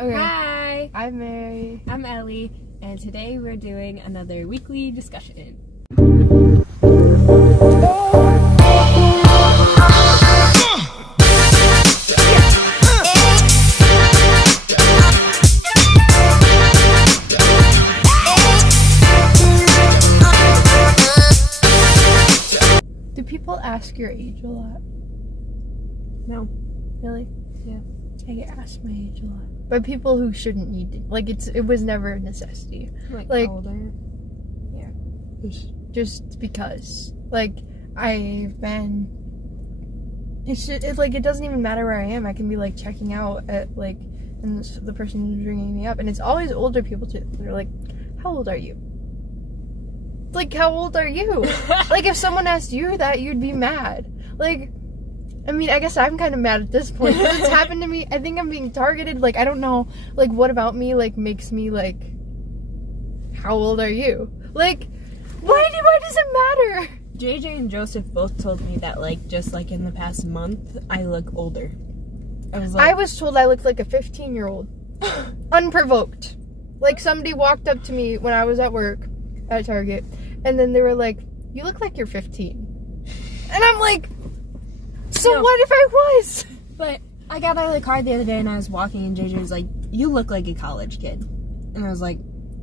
Okay. Hi, I'm Mary. I'm Ellie, and today we're doing another weekly discussion. Do people ask your age a lot? No. Really? Yeah. I get asked my age a lot. By people who shouldn't need to. Like, it was never a necessity. Like, how old are you? Just because. Like, I've been... It doesn't even matter where I am. I can be, like, checking out at, like, and the person who's ringing me up. And it's always older people, too. They're like, how old are you? Like, how old are you? Like, if someone asked you that, you'd be mad. Like... I mean, I guess I'm kind of mad at this point. It's happened to me. I think I'm being targeted. Like, I don't know. Like, what about me, like, makes me, like, how old are you? Like, why does it matter? JJ and Joseph both told me that, like, just, like, in the past month, I look older. I was told I looked like a 15-year-old. Unprovoked. Like, somebody walked up to me when I was at work at Target, and then they were like, you look like you're 15. And I'm like... So no. What if I was? But I got out of the car the other day and I was walking and JJ was like, you look like a college kid. And I was like,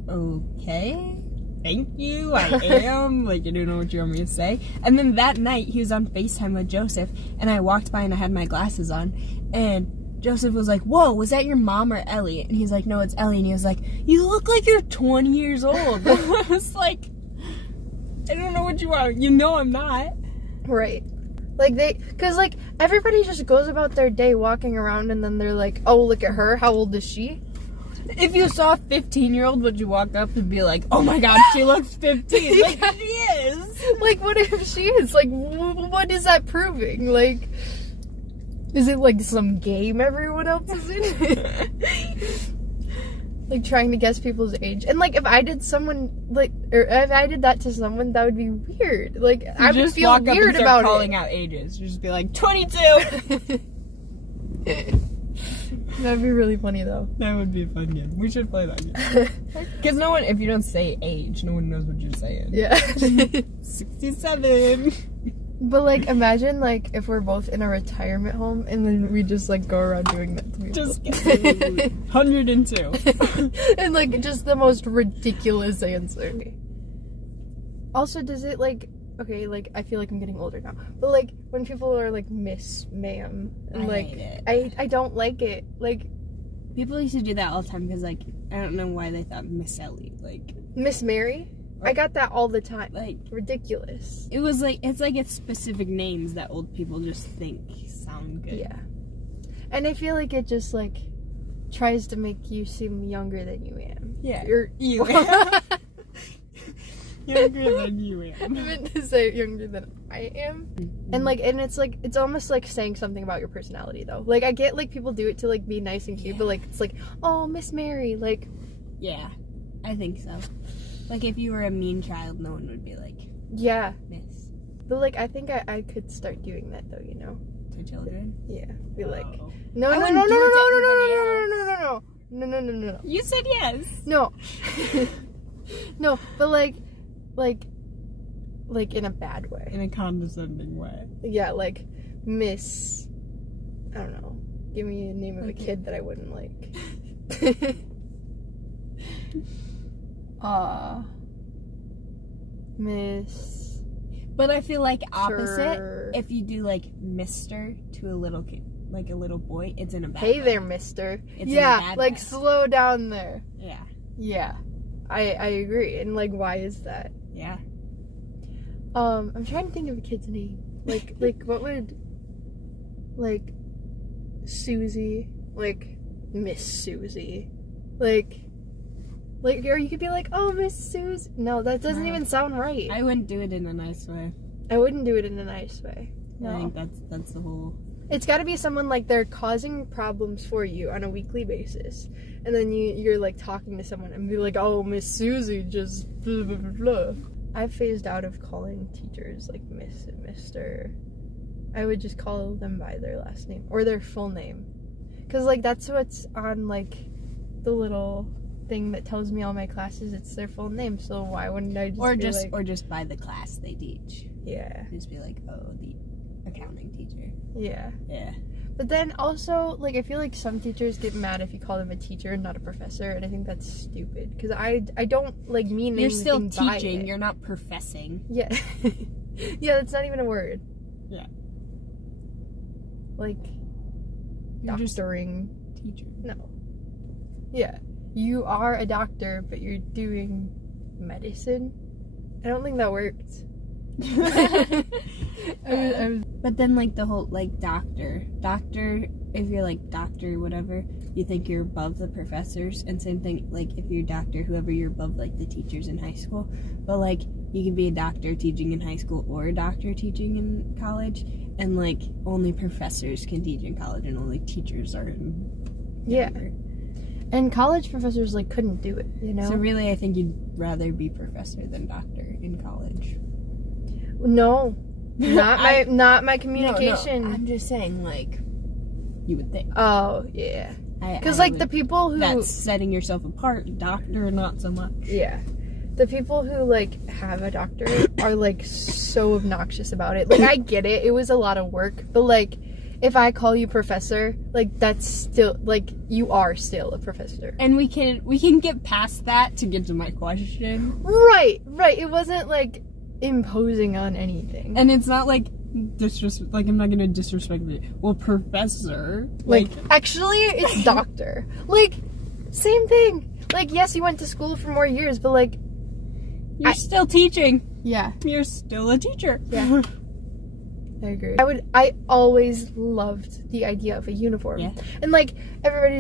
okay, thank you, I am. Like, I don't know what you want me to say. And then that night he was on FaceTime with Joseph and I walked by and I had my glasses on and Joseph was like, whoa, was that your mom or Ellie? And he's like, no, it's Ellie. And he was like, you look like you're 20 years old. I was like, I don't know what you want. You know I'm not. Right. Like, because, like, everybody just goes about their day walking around and then they're like, oh, look at her, how old is she? If you saw a 15-year-old, would you walk up and be like, oh my god, she looks 15? Like, she is. Like, what if she is? Like, what is that proving? Like, is it, like, some game everyone else is in? Like, trying to guess people's age. And, like, if I did that to someone, that would be weird. Like, I would feel weird about it. Calling out ages. You just be like, 22! That'd be really funny, though. That would be a fun game. We should play that game. Because no one, if you don't say age, no one knows what you're saying. Yeah. 67! But, like, imagine, like, if we're both in a retirement home and then we just, like, go around doing that to people. Just 102. And, like, just the most ridiculous answer. Also, does it, like, okay, like, I feel like I'm getting older now. But, like, when people are, like, miss, ma'am, and, I like, hate it. I don't like it. Like, people used to do that all the time because, like, I don't know why they thought Miss Ellie, like... Miss Mary? I got that all the time. Like, ridiculous. It was like, it's specific names that old people just think sound good. Yeah. And I feel like it just, like, tries to make you seem younger than you am. Yeah. You am. Younger than you am. I meant to say younger than I am. And, like, and it's almost like saying something about your personality, though. Like, I get, like, people do it to, like, be nice and cute, but, like, it's like, oh, Miss Mary, like. Yeah, I think so. Like, if you were a mean child, no one would be like, yeah. Miss. But, like, I think I could start doing that, though, you know? To children? Yeah. Be like, no. No. You said yes. No. No, but, like in a bad way. In a condescending way. Yeah, like, Miss, I don't know. Give me a name of a kid that I wouldn't like. Miss. But I feel like opposite, if you do like Mr. to a little kid, like a little boy, it's in a bad way. Hey there, mister. It's yeah, in a bad like way. Slow down there. Yeah. Yeah. I agree. And like, why is that? Yeah. I'm trying to think of a kid's name. Like what would, like, Susie, like, Miss Susie, like, or you could be like, oh, Miss Susie. No, that doesn't even sound right. I wouldn't do it in a nice way. I wouldn't do it in a nice way. No. I think that's the whole... It's got to be someone, like, they're causing problems for you on a weekly basis. And then you're, like, talking to someone and be like, oh, Miss Susie just blah, blah, blah, blah. I've phased out of calling teachers, like, Miss and Mr. I would just call them by their last name. Or their full name. Because, like, that's what's on, like, the little thing that tells me all my classes, it's their full name. So why wouldn't I just or just by the class they teach? Yeah. Just be like, oh, the accounting teacher. Yeah. Yeah. But then also, like, I feel like some teachers get mad if you call them a teacher and not a professor, and I think that's stupid. Because I don't, like, mean You're anything still by teaching, it. you're not professing. Yeah. Yeah, that's not even a word. Yeah. Like, You're just doctoring. teacher. No. Yeah. You are a doctor, but you're doing medicine? I don't think that works. But then, like, the whole, like, doctor, if you're, like, doctor, whatever, you think you're above the professors, and same thing, like, if you're doctor, whoever, you're above, like, the teachers in high school, but, like, you can be a doctor teaching in high school or a doctor teaching in college, and, like, only professors can teach in college, and only teachers are in Yeah. And college professors, like, couldn't do it, you know? So really, I think you'd rather be professor than doctor in college. No. Not my communication. No, I'm just saying, like, you would think. Oh, yeah. Because, I like, would- the people who... That's setting yourself apart. Doctor, not so much. Yeah. The people who, like, have a doctorate are, like, so obnoxious about it. Like, I get it. It was a lot of work. But, like, if I call you professor, like, that's still, like, you are still a professor. And we can get past that to get to my question. Right. It wasn't, like, imposing on anything. And it's not like like, I'm not gonna disrespect it. Well, professor. Like, actually, it's doctor. Like, same thing. Like, yes, you went to school for more years, but, like... You're still teaching. Yeah. You're still a teacher. Yeah. I agree. I always loved the idea of a uniform. Yeah. And, like, everybody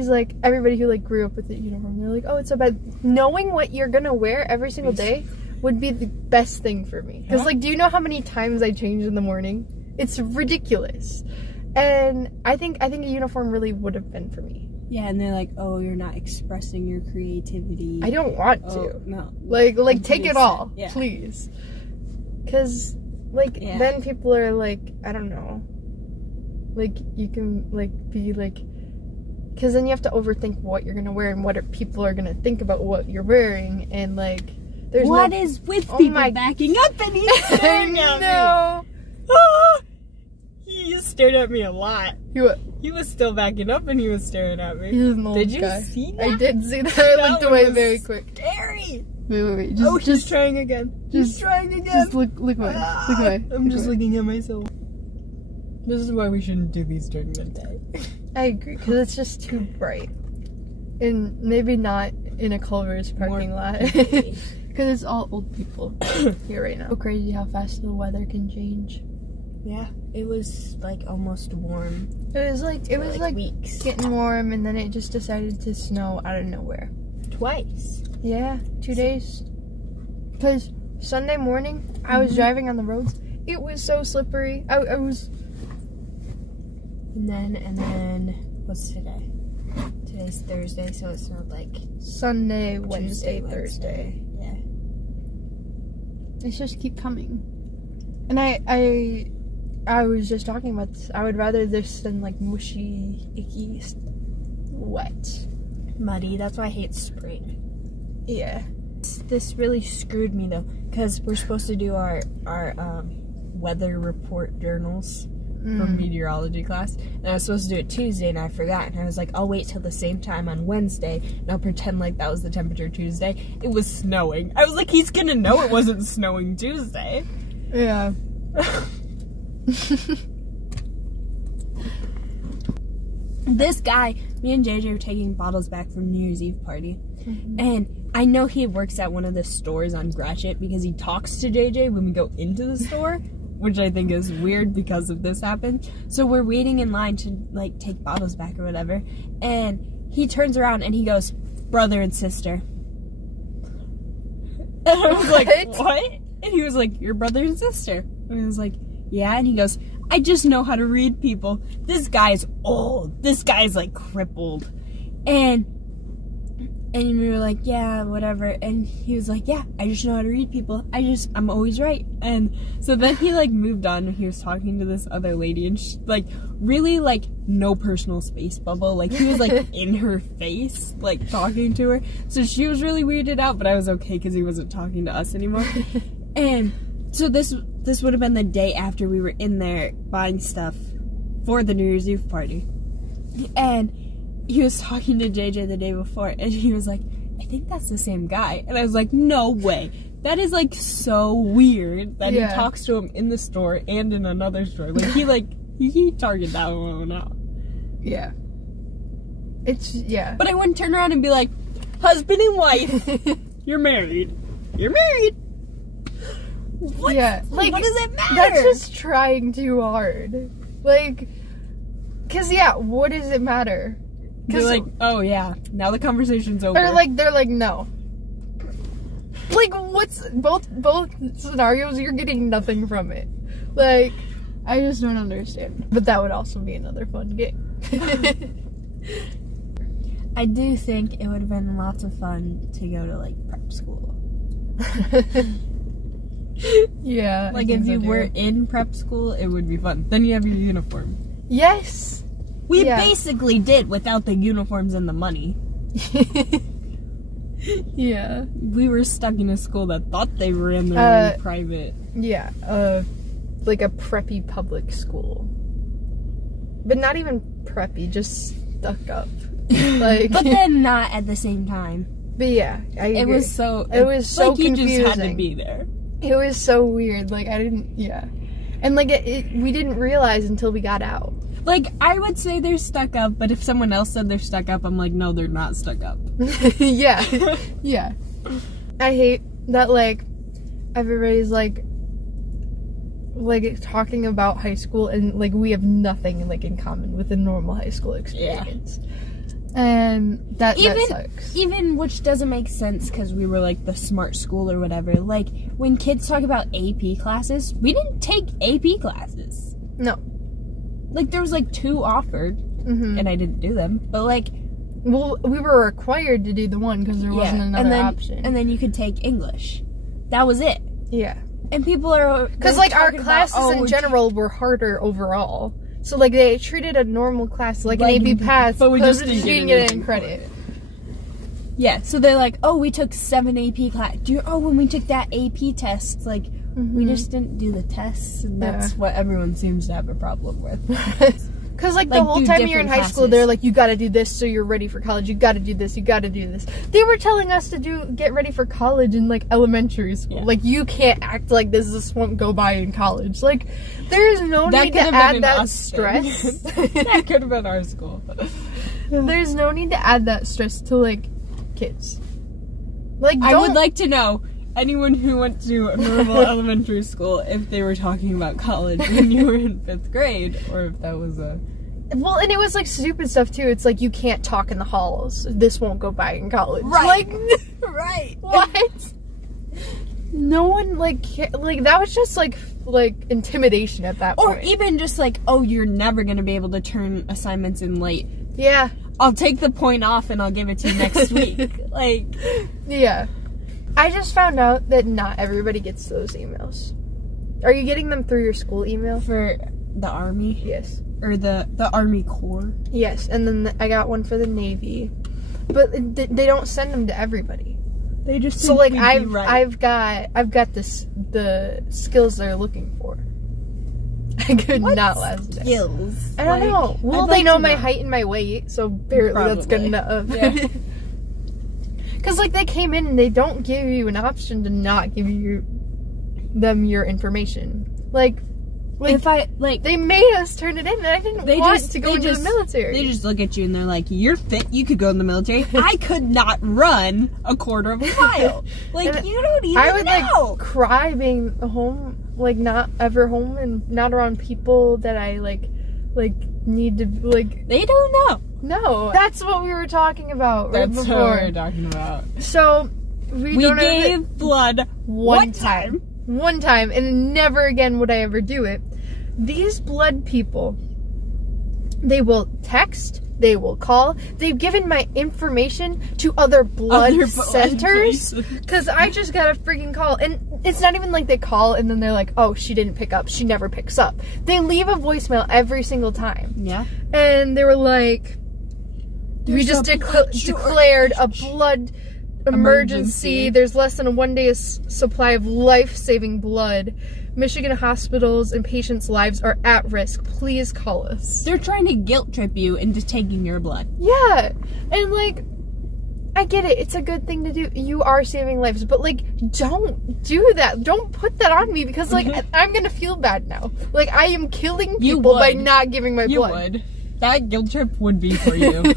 who, like, grew up with the uniform, they're like, oh, it's so bad. Knowing what you're gonna wear every single day would be the best thing for me. Because, like, do you know how many times I change in the morning? It's ridiculous. And I think a uniform really would have been for me. Yeah, and they're like, oh, you're not expressing your creativity. I don't want to. No. Like, take it all, yeah. please. Because, like, then people are like, I don't know. Like, you can, like, be like... Because then you have to overthink what you're going to wear and what people are going to think about what you're wearing. And, like, there's What is with people backing up and he's staring at me? No. Ah! He just stared at me a lot. What? He was still backing up and he was staring at me. He's an old Did you guy. see that? I did see that. I looked away very quick. Scary. Wait. Just trying again. Just trying again. Just look away. Look away. I'm just looking at myself. This is why we shouldn't do these during the day. I agree, because it's just too bright. And maybe not in a Culver's parking lot. Because it's all old people here right now. So crazy how fast the weather can change. Yeah, it was like almost warm. It was like weeks. getting warm, and then it just decided to snow out of nowhere. Twice. Yeah, 2 days. Because Sunday morning, I was driving on the roads. It was so slippery. I was... And then, what's today? Today's Thursday, so it snowed like Sunday, Wednesday, Thursday. Yeah. It's just keep coming. And I was just talking about this. I would rather this than, like, mushy, icky, wet. Muddy. That's why I hate spring. Yeah. This really screwed me, though, because we're supposed to do our weather report journals from meteorology class, and I was supposed to do it Tuesday, and I forgot, and I was like, I'll wait till the same time on Wednesday, and I'll pretend like that was the temperature Tuesday. It was snowing. I was like, he's gonna know it wasn't snowing Tuesday. Yeah. This guy, me and JJ were taking bottles back from New Year's Eve party, and I know he works at one of the stores on Gratiot because he talks to JJ when we go into the store, which I think is weird because of this happened. So we're waiting in line to, like, take bottles back or whatever, and he turns around and he goes, brother and sister. And I was like, what? And he was like, your brother and sister. And I was like, yeah. And he goes, I just know how to read people. This guy's old. This guy's, like, crippled. And And we were like, yeah, whatever. And he was like, yeah, I just know how to read people. I'm always right. And so then he, like, moved on and he was talking to this other lady and she, like, really, like, no personal space bubble. Like, he was, like, in her face, like, talking to her. So she was really weirded out, but I was okay because he wasn't talking to us anymore. And so this would have been the day after we were in there buying stuff for the New Year's Eve party. And he was talking to JJ the day before, and he was like, I think that's the same guy. And I was like, no way. That is, like, so weird that he talks to him in the store and in another store. Like, he targeted that one out. Yeah. But I wouldn't turn around and be like, husband and wife, you're married. You're married. What? Yeah. Like, what does it matter? That's just trying too hard. Like, because, what does it matter? They're like, oh yeah, now the conversation's over. Or like, they're like, no. Like, what's both scenarios? You're getting nothing from it. Like, I just don't understand. But that would also be another fun game. I do think it would have been lots of fun to go to, like, prep school. Yeah. Like, if you were in prep school, it would be fun. Then you have your uniform. Yes. We basically did without the uniforms and the money. Yeah. We were stuck in a school that thought they were in their own private. Yeah. Like a preppy public school. But not even preppy, just stuck up. Like, but then not at the same time. But yeah, I agree. It was so like confusing. You just had to be there. It was so weird. Like, I didn't, And like, we didn't realize until we got out. Like, I would say they're stuck up, but if someone else said they're stuck up, I'm like, no, they're not stuck up. Yeah. Yeah. I hate that, like, everybody's, like, talking about high school, and, like, we have nothing, like, in common with a normal high school experience. Yeah. And that sucks. Even, which doesn't make sense, because we were, like, the smart school or whatever. Like, when kids talk about AP classes, we didn't take AP classes. No. Like, there was, like, 2 offered, and I didn't do them. But, like... Well, we were required to do the one because there wasn't another option. And then you could take English. That was it. Yeah. And people are... Because, like, our classes in general were harder overall. So, like, they treated a normal class like an AP pass, but we just didn't get it in credit. Yeah, so they're like, oh, we took 7 AP class. When we took that AP test, like... We just didn't do the tests, and that's what everyone seems to have a problem with. Because, like, the whole time you're in high school, they're like, you gotta do this so you're ready for college. You gotta do this, you gotta do this. They were telling us to get ready for college in, like, elementary school. Yeah. Like, you can't act like this won't go by in college. Like, there's no need to add that stress. That could have been our school. There's no need to add that stress to, like, kids. Like, I would like to know... anyone who went to a normal elementary school, if they were talking about college when you were in 5th grade, or if that was a... Well, and it was, like, stupid stuff, too. It's like, you can't talk in the halls. This won't go by in college. Right. Like, right. What? No one, like, that was just, like, intimidation at that point. Or even just, like, oh, you're never gonna be able to turn assignments in late. Yeah. I'll take the point off and I'll give it to you next week. Like... Yeah. I just found out that not everybody gets those emails. Are you getting them through your school email? For the Army? Yes. Or the Army Corps? Yes, and then I got one for the Navy. But they don't send them to everybody. They just so like I've got the skills they're looking for. I could not last day. Skills? I don't know. Well, they know my height and my weight, so apparently that's good enough. Yeah. Because, like, they came in and they don't give you an option to not give them your information. Like they made us turn it in, and I didn't want to go into the military. They just look at you and they're like, you're fit, you could go in the military. I could not run a quarter of a mile. Like, and you don't even know. I would, like, cry being home, like, not ever home and not around people that I, like need to, like... They don't know. No, that's what we were talking about right before. That's what we were talking about. So, we gave blood one time. One time, and never again would I ever do it. These blood people, they will text, They will call. They've given my information to other blood centers. Because I just got a freaking call. And it's not even like they call and then they're like, oh, she didn't pick up. She never picks up. They leave a voicemail every single time. Yeah. And they were like, we just declared a blood emergency. There's less than a 1 day supply of life-saving blood. Michigan hospitals and patients' lives are at risk. Please call us. They're trying to guilt trip you into taking your blood. Yeah. And, like, I get it. It's a good thing to do. You are saving lives. But, like, don't do that. Don't put that on me because, like, I'm going to feel bad now. Like, I am killing people by not giving my blood. You would. That guilt trip would be for you.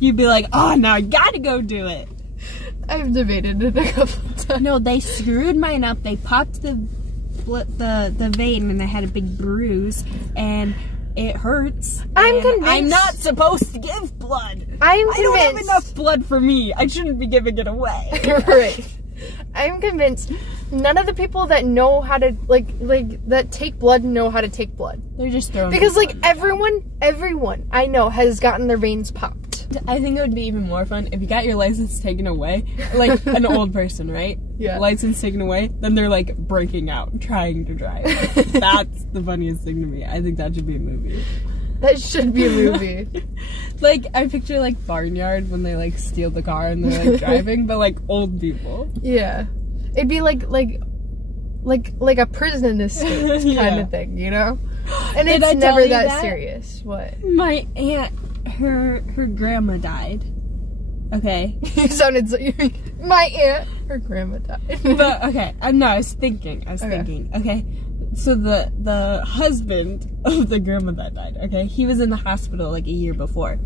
You'd be like, oh, now I gotta go do it. I've debated it a couple of times. No, they screwed mine up. They popped the vein and I had a big bruise and it hurts. I'm convinced. I'm not supposed to give blood. I don't have enough blood for me. I shouldn't be giving it away. Right. I'm convinced none of the people that know how to like that take blood know how to take blood. They're just throwing because like everyone I know has gotten their veins popped. I think it would be even more fun if you got your license taken away, like an old person, right? Yeah. License taken away, then they're like breaking out, trying to drive. That's the funniest thing to me. I think that should be a movie. That should be a movie. Like, I picture like Barnyard when they like steal the car and they're like driving, but like old people. Yeah. It'd be like a prison escape kind of thing, you know? And it's never that serious. What? My aunt, her grandma died. Okay. You sounded so... My aunt, her grandma died. But, okay. I was thinking. Okay. So the husband of the grandma that died, okay, he was in the hospital like a year before.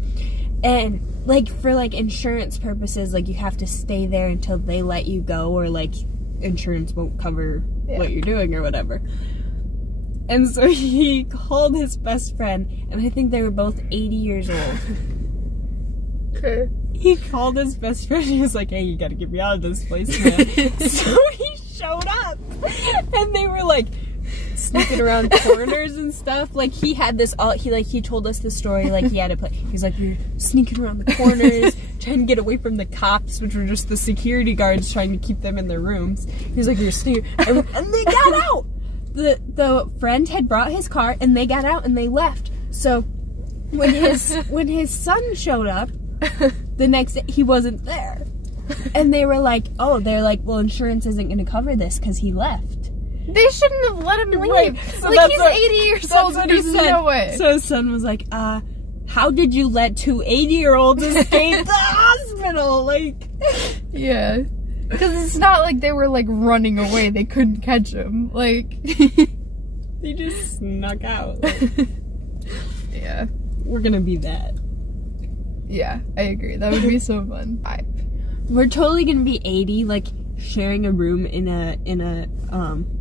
And like for like insurance purposes, like you have to stay there until they let you go or like insurance won't cover what you're doing or whatever. And so he called his best friend, and I think they were both 80 years old. Okay. He called his best friend, he was like, hey, you gotta get me out of this place, man. So he showed up, and they were like sneaking around corners and stuff. Like he had this he told us the story like he had to put, he's like, we were sneaking around the corners trying to get away from the cops, which were just the security guards trying to keep them in their rooms. He's like, we were sneaking, and they got out. The friend had brought his car and they got out and they left. So when his son showed up the next day, he wasn't there. And they were like, well, insurance isn't going to cover this because he left. They shouldn't have let him leave. Right. So like, he's 80 years old. There's no way. So his son was like, how did you let two 80-year-olds escape the hospital? Like, yeah. Because it's not like they were, like, running away. They couldn't catch him. Like... They just snuck out. Like, yeah. We're gonna be that. Yeah, I agree. That would be so fun. We're totally gonna be 80, like, sharing a room in a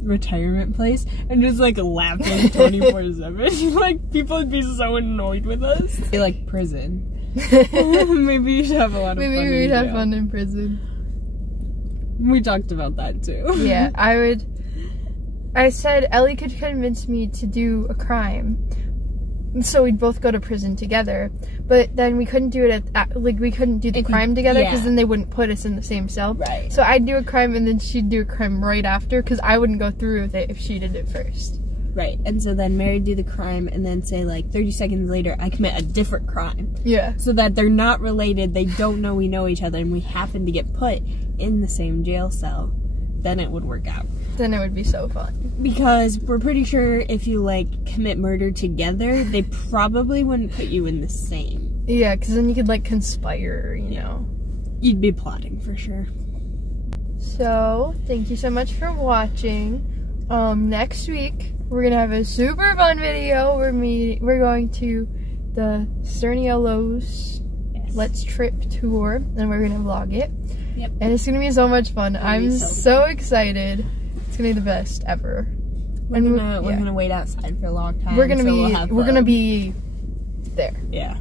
retirement place and just, like, laughing 24/7. Like, people would be so annoyed with us. Be like prison. Maybe you should have a lot of fun. Maybe we'd have fun in prison. We talked about that too. Yeah, I said Ellie could convince me to do a crime, so we'd both go to prison together. But then we couldn't do it we couldn't do the crime together because then they wouldn't put us in the same cell. Right. So I'd do a crime and then she'd do a crime right after because I wouldn't go through with it if she did it first. Right. And so then Mary'd do the crime and then say like 30 seconds later I commit a different crime. Yeah. So that they're not related, they don't know we know each other, and we happen to get put in the same jail cell. Then it would work out. Then it would be so fun. Because we're pretty sure if you like commit murder together, they probably wouldn't put you in the same. Yeah, because then you could like conspire, you know. You'd be plotting for sure. So, thank you so much for watching. Next week, we're going to have a super fun video. We're going to the Cerniello's Let's Trip tour, and we're going to vlog it. Yep. And it's going to be so much fun. I'm so excited. It's going to be the best ever. We're gonna wait outside for a long time. We're gonna be there. Yeah.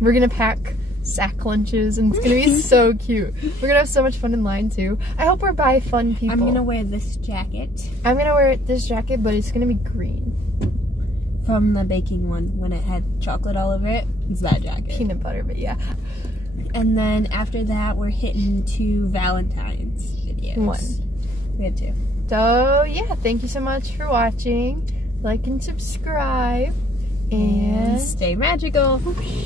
We're gonna pack sack lunches, and it's gonna be so cute. We're gonna have so much fun in line too. I hope we're by fun people. I'm gonna wear this jacket. I'm gonna wear this jacket, but it's gonna be green. from the baking one when it had chocolate all over it. It's that jacket. Peanut butter, but yeah. And then after that, we're hitting 2 Valentine's videos. 1. We had 2. So, yeah, thank you so much for watching. Like and subscribe. And Stay magical.